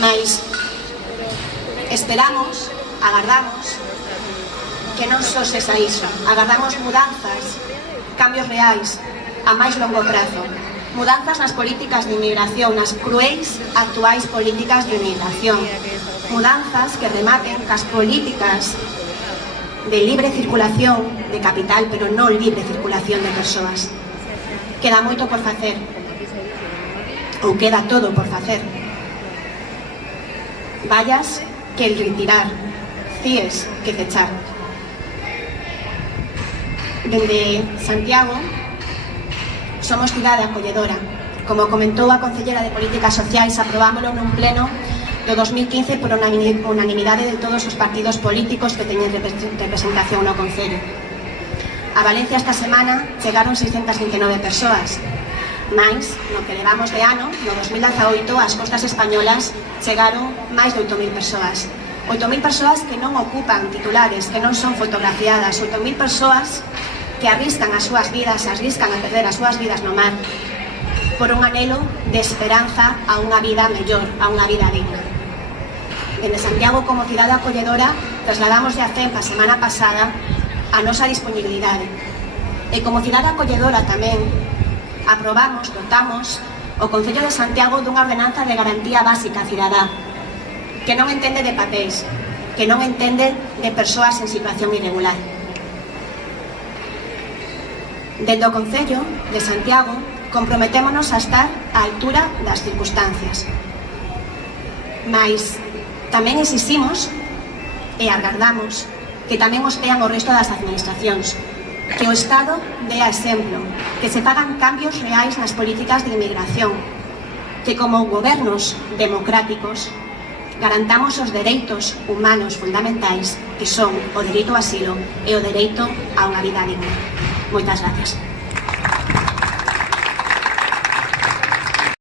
Mais esperamos, agardamos que non só sexa iso, agardamos mudanzas, cambios reais, a máis longo prazo, mudanzas nas políticas de inmigración, nas cruéis actuais políticas de inmigración, mudanzas que rematen cas políticas de libre circulación de capital, pero non libre circulación de persoas. Queda moito por facer, ou queda todo por facer. Vallas que el retirar, CIES que fechar. Dende Santiago somos cidade acolledora. Como comentou a Concelleira de Políticas Sociais, aprobámoslo nun pleno do 2015 por unanimidade de todos os partidos políticos que teñen representación no Concello. A Valencia esta semana chegaron 629 persoas, mais no que levamos de ano, no 2018, ás costas españolas chegaron máis de 8.000 persoas. 8.000 persoas que non ocupan titulares, que non son fotografiadas, 8.000 persoas que arriscan as súas vidas, arriscan a perder as súas vidas no mar por un anhelo de esperanza a unha vida mellor, a unha vida digna. Dende Santiago, como cidade acolledora, trasladamos de a CEMP a semana pasada a nosa disponibilidade. E como cidade acolledora tamén aprobamos, dotamos o Concello de Santiago dunha ordenanza de garantía básica cidadá que non entende de papéis, que non entende de persoas en situación irregular. Dende o Concello de Santiago comprometémonos a estar á altura das circunstancias. Mais tamén exiximos e agardamos que tamén os tean o resto das administracións, que o Estado dea exemplo, que se fagan cambios reais nas políticas de inmigración, que como gobernos democráticos garantamos os dereitos humanos fundamentais que son o dereito ao asilo e o dereito a unha vida digna. Moitas gracias.